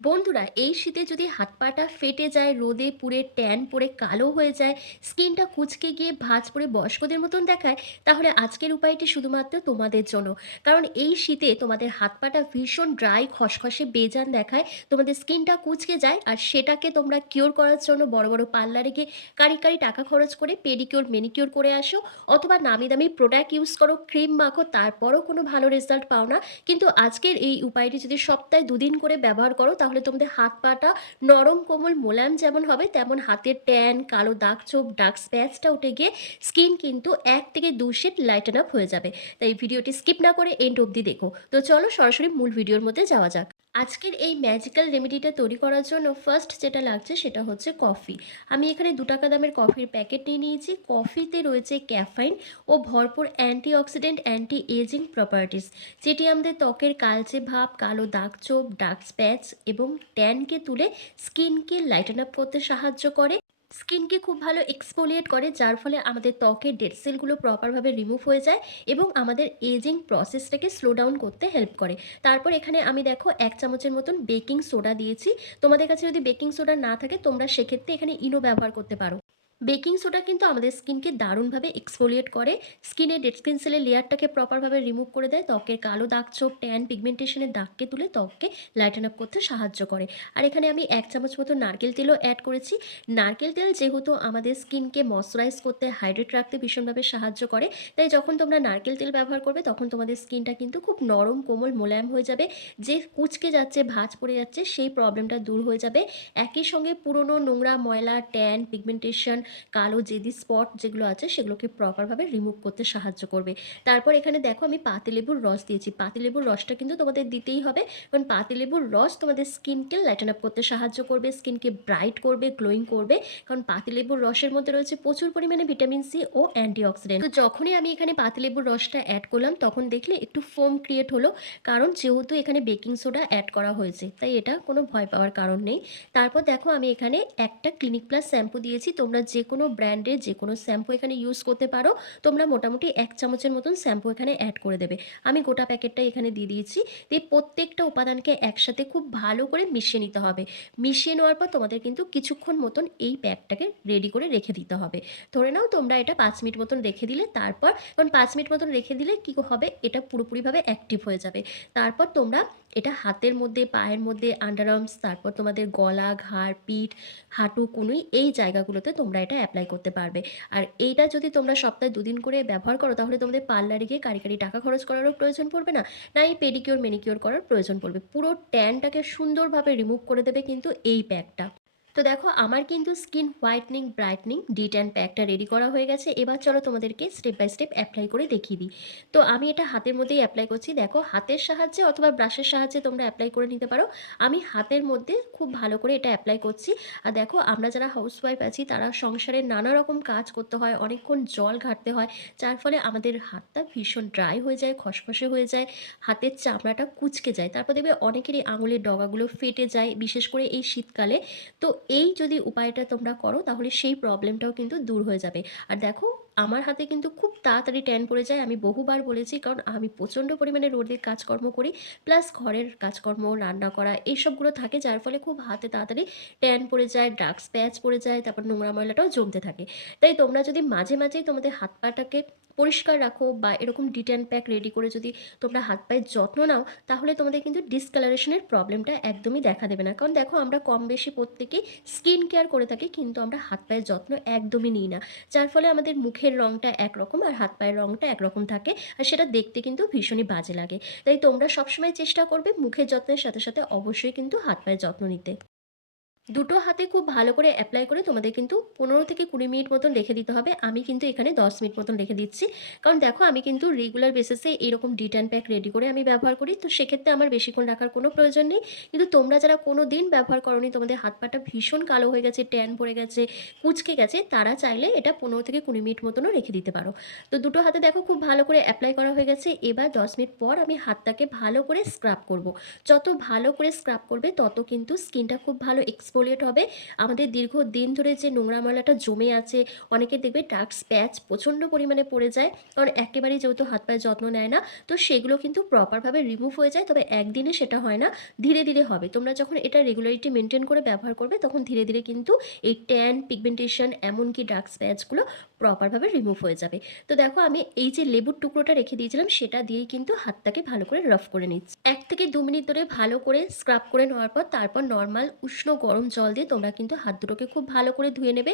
বন্ধুরা, এই শীতে যদি হাত পাটা ফেটে যায়, রোদে পুড়ে ট্যান পড়ে কালো হয়ে যায়, স্কিনটা কুচকে গিয়ে ভাঁজ পড়ে বয়স্কদের মতন দেখায়, তাহলে আজকের উপায়টি শুধুমাত্র তোমাদের জন্য। কারণ এই শীতে তোমাদের হাত পাটা ভীষণ ড্রাই, খসখসে বেজান দেখায়, তোমাদের স্কিনটা কুচকে যায়, আর সেটাকে তোমরা কিওর করার জন্য বড় বড় পার্লারে গিয়ে কারি কারি টাকা খরচ করে পেডিকিওর, মেনিকিওর করে আসো, অথবা নামি দামি প্রোডাক্ট ইউজ করো, ক্রিম মাখো, তারপরও কোনো ভালো রেজাল্ট পাও না। কিন্তু আজকের এই উপায়টি যদি সপ্তাহে দুদিন করে ব্যবহার করো তাহলে তোমাদের হাত পাটা নরম, কোমল, মোলায়েম যেমন হবে, তেমন হাতের ট্যান, কালো দাগ চোখ ডার্ক স্প্যাচটা উঠে গিয়ে স্কিন কিন্তু এক থেকে দু শেড লাইটেন আপ হয়ে যাবে। তাই ভিডিওটি স্কিপ না করে এন্ড অব্দি দেখো। তো চলো সরাসরি মূল ভিডিওর মধ্যে যাওয়া যাক। আজকের এই ম্যাজিক্যাল রেমেডিটা তৈরি করার জন্য ফার্স্ট যেটা লাগছে সেটা হচ্ছে কফি আমি এখানে দু টাকা দামের কফির প্যাকেট নিয়ে নিয়েছি। কফিতে রয়েছে ক্যাফাইন ও ভরপুর antioxidant anti ageing properties যেটি আমাদের ত্বকের কালচে ভাব, কালো দাগ চোপ ডার্ক স্প্যাচ এবং ট্যানকে তুলে স্কিনকে লাইটেন আপ করতে সাহায্য করে। স্কিনকে খুব ভালো এক্সপোলিয়েট করে, যার ফলে আমাদের ত্বকের ডেড সেলগুলো প্রপারভাবে রিমুভ হয়ে যায় এবং আমাদের এজিং প্রসেসটাকে স্লো ডাউন করতে হেল্প করে। তারপর এখানে আমি দেখো এক চামচের মতন বেকিং সোডা দিয়েছি। তোমাদের কাছে যদি বেকিং সোডা না থাকে, তোমরা সেক্ষেত্রে এখানে ইনো ব্যবহার করতে পারো। বেকিং সোডা কিন্তু আমাদের স্কিনকে দারুণভাবে এক্সফোলিয়েট করে। স্কিনে ডেড স্কিন সেলের লেয়ারটাকে প্রপারভাবে রিমুভ করে দেয়। ত্বকের কালো দাগ, চোখ ট্যান পিগমেন্টেশনের দাগকে তুলে ত্বককে লাইটেন আপ করতে সাহায্য করে। আর এখানে আমি এক চামচ মতো নারকেল তেলও অ্যাড করেছি। নারকেল তেল যেহেতু আমাদের স্কিনকে ময়শ্চারাইজ করতে হাইড্রেট রাখতে ভীষণভাবে সাহায্য করে, তাই যখন তোমরা নারকেল তেল ব্যবহার করবে, তখন তোমাদের স্কিনটা কিন্তু খুব নরম, কোমল, মোলায়েম হয়ে যাবে। যে কুচকে যাচ্ছে, ভাঁজ পড়ে যাচ্ছে, সেই প্রবলেমটা দূর হয়ে যাবে। একই সঙ্গে পুরনো নোংরা ময়লা ট্যান পিগমেন্টেশন কালো জেদি স্পট যেগুলো আছে সেগুলোকে প্রপারভাবে রিমুভ করতে সাহায্য করবে। তারপর এখানে দেখো আমি পাতিলেবুর রস দিয়েছি। পাতিলেবুর রসটা কিন্তু তোমাদের দিতেই হবে। কারণ পাতিলেবুর রস তোমাদের স্কিনকে লাইটেন আপ করতে সাহায্য করবে, স্কিনকে ব্রাইট করবে গ্লোয়িং করবে। কারণ পাতিলেবুর রসের মধ্যে রয়েছে প্রচুর পরিমাণে ভিটামিন সি ও অ্যান্টিঅক্সিডেন্ট তো যখনই আমি এখানে পাতিলেবুর রসটা অ্যাড করলাম, তখন দেখলে একটু ফোম ক্রিয়েট হলো। কারণ যেহেতু এখানে বেকিং সোডা অ্যাড করা হয়েছে, তাই এটা কোনো ভয় পাওয়ার কারণ নেই। তারপর দেখো আমি এখানে একটা ক্লিনিক প্লাস শ্যাম্পু দিয়েছি। তোমরা যে কোনো ব্র্যান্ডের যে কোনো শ্যাম্পু এখানে ইউজ করতে পারো। তোমরা মোটামুটি এক চামচের মতন শ্যাম্পু এখানে অ্যাড করে দেবে। আমি গোটা প্যাকেটটা এখানে দিয়ে দিয়েছি। দিয়ে প্রত্যেকটা উপাদানকে একসাথে খুব ভালো করে মিশিয়ে নিতে হবে। মিশিয়ে নেওয়ার পর তোমাদের কিন্তু কিছুক্ষণ মতন এই প্যাকটাকে রেডি করে রেখে দিতে হবে। ধরে নাও তোমরা এটা পাঁচ মিনিট মতন রেখে দিলে, তারপর কারণ পাঁচ মিনিট মতন রেখে দিলে কী হবে? এটা পুরোপুরিভাবে অ্যাক্টিভ হয়ে যাবে। তারপর তোমরা এটা হাতের মধ্যে, পায়ের মধ্যে আন্ডারআর্মস তারপর তোমাদের গলা, ঘাড়, পিঠ, হাঁটু, কুনুই এই জায়গাগুলোতে তোমরা এটা অ্যাপ্লাই করতে পারবে। আর এইটা যদি তোমরা সপ্তাহে দুদিন করে ব্যবহার করো, তাহলে তোমাদের পার্লারে গিয়ে কারি কারি টাকা খরচ করারও প্রয়োজন পড়বে না না এই পেডিকিওর মেনিকিওর করার প্রয়োজন পড়বে। পুরো ট্যানটাকে সুন্দরভাবে রিমুভ করে দেবে কিন্তু এই প্যাকটা তো দেখো, আমার কিন্তু স্কিন হোয়াইটনিং, ব্রাইটনিং ডিট অ্যান্ড প্যাকটা রেডি করা হয়ে গেছে। এবার চলো তোমাদেরকে স্টেপ বাই স্টেপ অ্যাপ্লাই করে দেখিয়ে দিই। তো আমি এটা হাতের মধ্যেই অ্যাপ্লাই করছি। দেখো, হাতের সাহায্যে অথবা ব্রাশের সাহায্যে তোমরা অ্যাপ্লাই করে নিতে পারো। আমি হাতের মধ্যে খুব ভালো করে এটা অ্যাপ্লাই করছি। আর দেখো, আমরা যারা হাউসওয়াইফ আছি, তারা সংসারে নানা রকম কাজ করতে হয়, অনেকক্ষণ জল ঘাটতে হয়। যার ফলে আমাদের হাতটা ভীষণ ড্রাই হয়ে যায়, খসখসে হয়ে যায়, হাতের চামড়াটা কুচকে যায়। তারপর দেখবে অনেকেরই আঙুলের ডগাগুলো ফেটে যায়, বিশেষ করে এই শীতকালে। তো এই যদি উপায়টা তোমরা করো, তাহলে সেই প্রবলেমটাও কিন্তু দূর হয়ে যাবে। আর দেখো, আমার হাতে কিন্তু খুব তাড়াতাড়ি ট্যান পড়ে যায়। আমি বহুবার বলেছি, কারণ আমি প্রচণ্ড পরিমাণে রোদের কাজকর্ম করি প্লাস ঘরের কাজকর্ম, রান্না করা, এইসবগুলো থাকে, যার ফলে খুব হাতে তাড়াতাড়ি ট্যান পড়ে যায় ডার্ক স্প্যাচ পড়ে যায়, তারপর নোংরা ময়লাটাও জমতে থাকে। তাই তোমরা যদি মাঝে মাঝেই তোমাদের হাত পাটাকে পরিষ্কার রাখো বা এরকম ডিটেন প্যাক রেডি করে যদি তোমরা হাত পায়ের যত্ন নাও, তাহলে তোমাদের কিন্তু ডিসকালারেশনের প্রবলেমটা একদমই দেখা দেবে না। কারণ দেখো আমরা কম বেশি প্রত্যেকেই স্কিন কেয়ার করে থাকি, কিন্তু আমরা হাত পায়ের যত্ন একদমই নিই না। যার ফলে আমাদের মুখের রঙটা একরকম আর হাত পায়ের রঙটা একরকম থাকে আর সেটা দেখতে কিন্তু ভীষণই বাজে লাগে। তাই তোমরা সবসময় চেষ্টা করবে মুখের যত্নের সাথে সাথে অবশ্যই কিন্তু হাত পায়ের যত্ন নিতে। দুটো হাতে খুব ভালো করে অ্যাপ্লাই করে তোমাদের কিন্তু পনেরো থেকে কুড়ি মিনিট মতন রেখে দিতে হবে। আমি কিন্তু এখানে দশ মিনিট মতন রেখে দিচ্ছি। কারণ দেখো, আমি কিন্তু রেগুলার বেসিসে এরকম ডিটার্ন প্যাক রেডি করে আমি ব্যবহার করি। তো সেক্ষেত্রে আমার বেশিক্ষণ রাখার কোনো প্রয়োজন নেই। কিন্তু তোমরা যারা কোনো দিন ব্যবহার করনি, তোমাদের হাত পাটা ভীষণ কালো হয়ে গেছে ট্যান পড়ে গেছে, কুচকে গেছে, তারা চাইলে এটা পনেরো থেকে কুড়ি মিনিট মতনও রেখে দিতে পারো। তো দুটো হাতে দেখো, খুব ভালো করে অ্যাপ্লাই করা হয়ে গেছে। এবার দশ মিনিট পর আমি হাতটাকে ভালো করে স্ক্রাব করব। যত ভালো করে স্ক্রাব করবে, তত কিন্তু স্কিনটা খুব ভালো এক্সপো এক্সফোলিয়েট হবে। আমাদের দীর্ঘ দিন ধরে যে নোংরা ময়লাটা জমে আছে, অনেকে দেখবে ডার্ক স্প্যাচ প্রচণ্ড পরিমাণে পড়ে যায়, কারণ একেবারেই যেহেতু হাত পায়ে যত্ন নেয় না, তো সেগুলো কিন্তু প্রপারভাবে রিমুভ হয়ে যায়, তবে একদিনে সেটা হয় না, ধীরে ধীরে হবে। তোমরা যখন এটা রেগুলারিটি মেনটেন করে ব্যবহার করবে, তখন ধীরে ধীরে কিন্তু এই ট্যান পিগমেন্টেশন এমনকি ডার্ক স্প্যাচগুলো প্রপারভাবে রিমুভ হয়ে যাবে। তো দেখো আমি এই যে লেবুর টুকরোটা রেখে দিয়েছিলাম, সেটা দিয়েই কিন্তু হাতটাকে ভালো করে রাফ করে নিচ্ছি। এক থেকে দু মিনিট ধরে ভালো করে স্ক্রাব করে নেওয়ার পর, তারপর নর্মাল উষ্ণ গরম জল দিয়ে তোমরা কিন্তু হাত দুটোকে খুব ভালো করে ধুয়ে নেবে।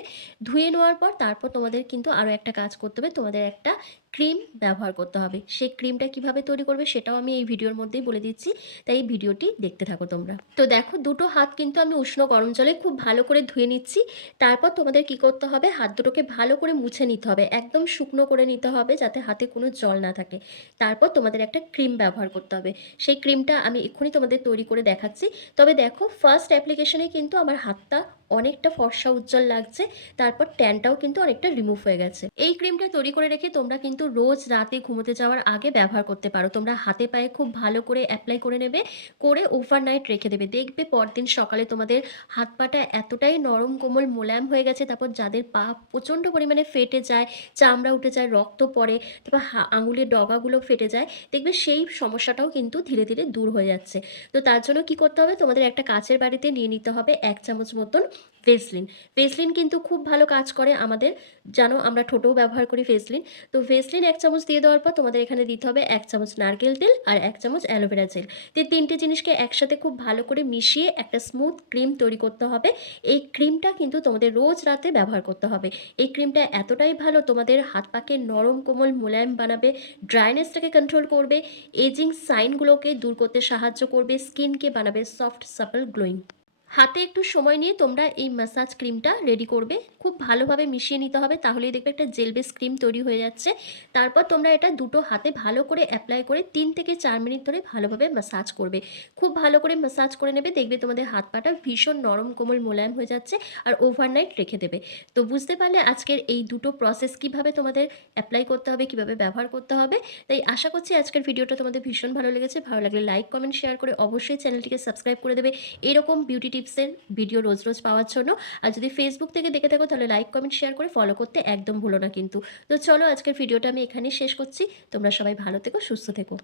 ধুয়ে নেওয়ার পর তারপর তোমাদের কিন্তু আরও একটা কাজ করতে হবে, তোমাদের একটা ক্রিম ব্যবহার করতে হবে। সেই ক্রিমটা কীভাবে তৈরি করবে সেটাও আমি এই ভিডিওর মধ্যেই বলে দিচ্ছি, তাই এই ভিডিওটি দেখতে থাকো তোমরা। তো দেখো দুটো হাত কিন্তু আমি উষ্ণ গরম জলে খুব ভালো করে ধুয়ে নিচ্ছি। তারপর তোমাদের কি করতে হবে, হাত দুটোকে ভালো করে মুছে নিতে হবে, একদম শুকনো করে নিতে হবে যাতে হাতে কোনো জল না থাকে। তারপর তোমাদের একটা ক্রিম ব্যবহার করতে হবে। সেই ক্রিমটা আমি এক্ষুনি তোমাদের তৈরি করে দেখাচ্ছি। তবে দেখো ফার্স্ট অ্যাপ্লিকেশনে কিন্তু আমার হাতটা অনেকটা ফর্সা উজ্জ্বল লাগছে, তারপর ট্যানটাও কিন্তু অনেকটা রিমুভ হয়ে গেছে। এই ক্রিমটা তৈরি করে রেখে তোমরা কিন্তু রোজ রাতে ঘুমোতে যাওয়ার আগে ব্যবহার করতে পারো। তোমরা হাতে পায়ে খুব ভালো করে অ্যাপ্লাই করে নেবে, করে ওভারনাইট রেখে দেবে। দেখবে পরদিন সকালে তোমাদের হাত পাটা এতটাই নরম কোমল মোলায়েম হয়ে গেছে, তারপর যাদের পা প্রচণ্ড পরিমাণে ফেটে যায়, চামড়া উঠে যায়, রক্ত পড়ে, তারপর আঙুলের ডগাগুলো ফেটে যায়, দেখবে সেই সমস্যাটাও কিন্তু ধীরে ধীরে দূর হয়ে যাচ্ছে। তো তার জন্য কি করতে হবে? তোমাদের একটা কাচের বাড়িতে নিয়ে নিতে হবে এক চামচ মতন ভেসলিন ভেসলিন কিন্তু খুব ভালো কাজ করে আমাদের জানো আমরা ঠোঁটেও ব্যবহার করি ভেসলিন তো ভেসলিন এক চামচ দিয়ে দেওয়ার পর তোমাদের এখানে দিতে হবে এক চামচ নারকেল তেল আর এক চামচ অ্যালোভেরা জেল। তো তিনটে জিনিসকে একসাথে খুব ভালো করে মিশিয়ে একটা স্মুথ ক্রিম তৈরি করতে হবে। এই ক্রিমটা কিন্তু তোমাদের রোজ রাতে ব্যবহার করতে হবে। এই ক্রিমটা এতটাই ভালো তোমাদের হাত পাকে নরম কোমল মোলায়েম বানাবে ড্রাইনেসটাকে কন্ট্রোল করবে এজিং সাইনগুলোকে দূর করতে সাহায্য করবে স্কিনকে বানাবে সফট সাপল গ্লোয়িং হাতে একটু সময় নিয়ে তোমরা এই ম্যাসাজ ক্রিমটা রেডি করবে। খুব ভালোভাবে মিশিয়ে নিতে হবে, তাহলেই দেখবে একটা জেল বেস ক্রিম তৈরি হয়ে যাচ্ছে। তারপর তোমরা এটা দুটো হাতে ভালো করে অ্যাপ্লাই করে তিন থেকে চার মিনিট ধরে ভালোভাবে ম্যাসাজ করবে। খুব ভালো করে ম্যাসাজ করে নেবে, দেখবে তোমাদের হাত পাটা ভীষণ নরম কোমল মোলায়েম হয়ে যাচ্ছে আর ওভারনাইট রেখে দেবে। তো বুঝতে পারলে আজকের এই দুটো প্রসেস কীভাবে তোমাদের অ্যাপ্লাই করতে হবে, কীভাবে ব্যবহার করতে হবে। তাই আশা করছি আজকের ভিডিওটা তোমাদের ভীষণ ভালো লেগেছে। ভালো লাগলে লাইক কমেন্ট শেয়ার করে অবশ্যই চ্যানেলটিকে সাবস্ক্রাইব করে দেবে। এরকম বিউটি টিপসের ভিডিও রোজ রোজ পাওয়ার জন্য। আর যদি ফেসবুক থেকে দেখে থাকো, তাহলে লাইক কমেন্ট শেয়ার করে ফলো করতে একদম ভুলো না কিন্তু। তো চলো আজকের ভিডিওটা আমি এখানেই শেষ করছি। তোমরা সবাই ভালো থেকো, সুস্থ থেকো।